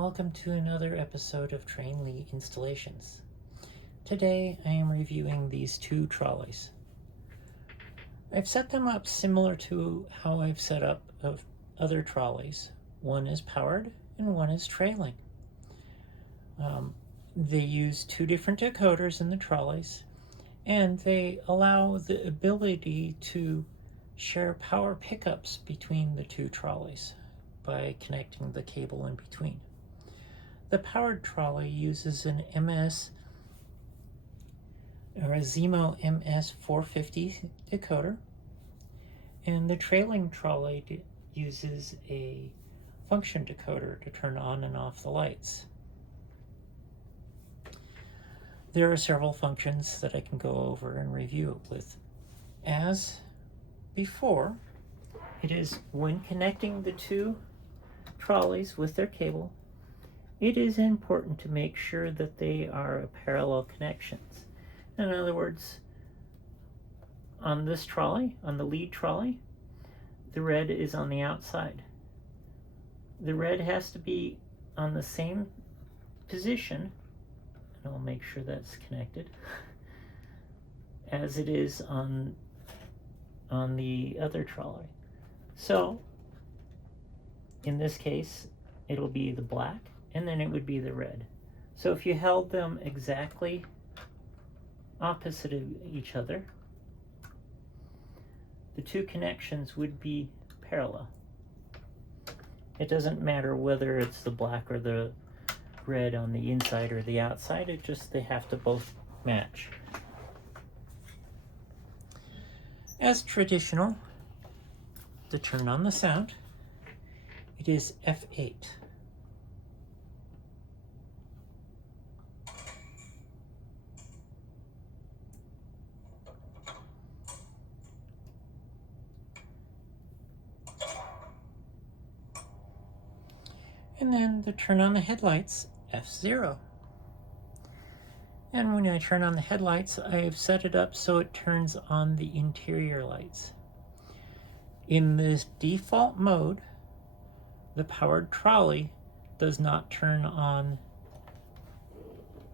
welcome to another episode of Trainly Installations. Today I am reviewing these two trolleys. I've set them up similar to how I've set up of other trolleys. One is powered and one is trailing. They use two different decoders in the trolleys, and they allow the ability to share power pickups between the two trolleys by connecting the cable in between. The powered trolley uses an Zimo MS450 decoder, and the trailing trolley uses a function decoder to turn on and off the lights. There are several functions that I can go over and review it with. As before, it is when connecting the two trolleys with their cable, it is important to make sure that they are parallel connections. In other words, on this trolley, on the lead trolley, the red is on the outside. The red has to be on the same position, and I'll make sure that's connected, as it is on the other trolley. So in this case, it'll be the black, and then it would be the red. So if you held them exactly opposite of each other, the two connections would be parallel. It doesn't matter whether it's the black or the red on the inside or the outside, they have to both match. As traditional, to turn on the sound, it is F8. And then to turn on the headlights, F0. And when I turn on the headlights, I've set it up so it turns on the interior lights. In this default mode, the powered trolley does not turn on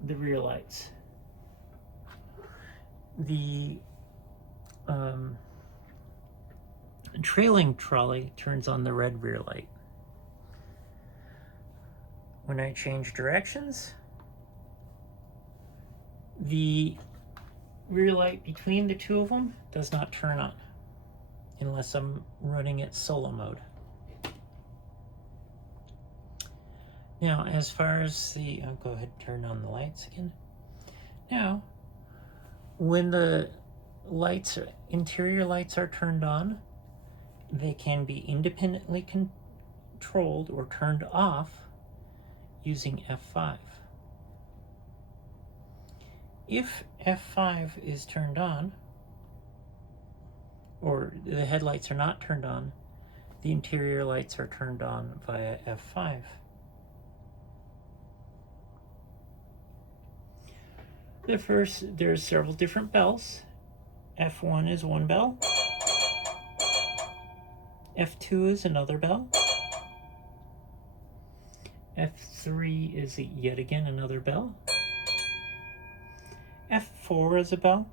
the rear lights. The trailing trolley turns on the red rear light. When I change directions, the rear light between the two of them does not turn on unless I'm running it solo mode. Now, as far as I'll go ahead and turn on the lights again. Now, when the interior lights are turned on, they can be independently controlled or turned off using F5. If F5 is turned on, or the headlights are not turned on, the interior lights are turned on via F5. There's several different bells. F1 is one bell. F2 is another bell. F3 is yet again another bell. F4 is a bell.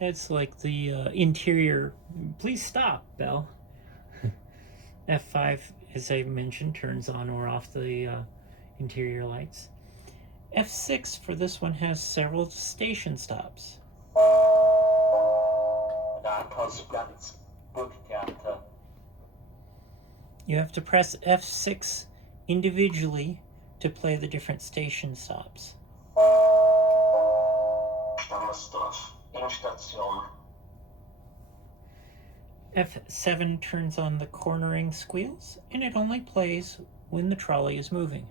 That's like the interior, please stop bell. F5, as I mentioned, turns on or off the interior lights. F6 for this one has several station stops. You have to press F6 individually to play the different station stops. F7 turns on the cornering squeals, and it only plays when the trolley is moving.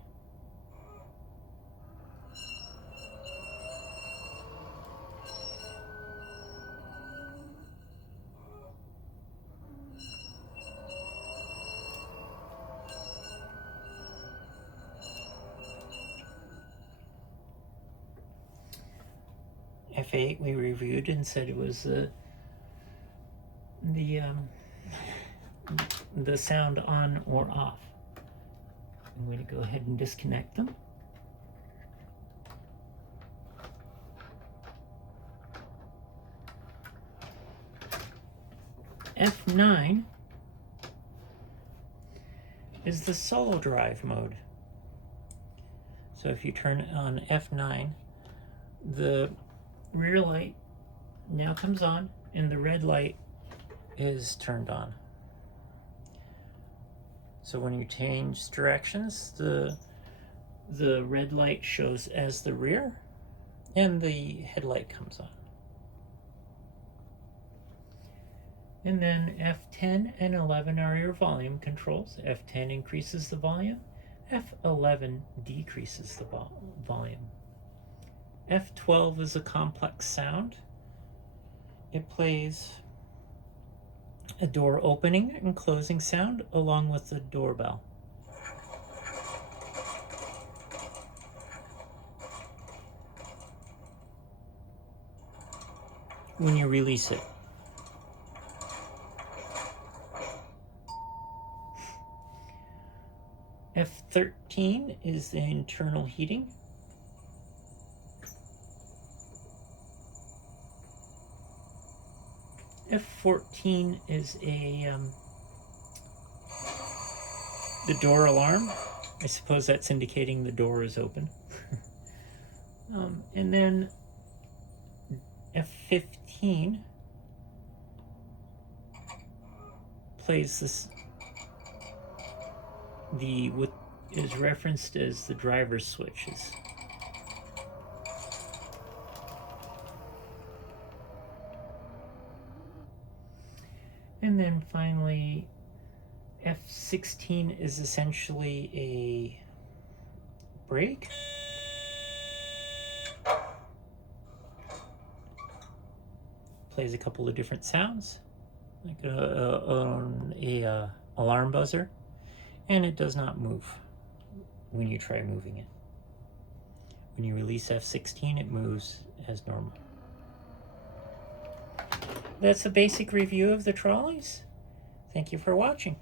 F8 we reviewed and said it was the sound on or off. I'm going to go ahead and disconnect them. F9 is the solo drive mode. So if you turn on F9, the rear light now comes on and the red light is turned on. So when you change directions, the red light shows as the rear and the headlight comes on. And then F10 and 11 are your volume controls. F10 increases the volume, F11 decreases the volume. F12 is a complex sound. It plays a door opening and closing sound along with the doorbell. When you release it. F13 is the internal heating. F14 is the door alarm. I suppose that's indicating the door is open. And then F15 plays this. What is referenced as the driver's switches. And then finally, F16 is essentially a brake. Plays a couple of different sounds, like a alarm buzzer. And it does not move when you try moving it. When you release F16, it moves as normal. That's a basic review of the trolleys. Thank you for watching.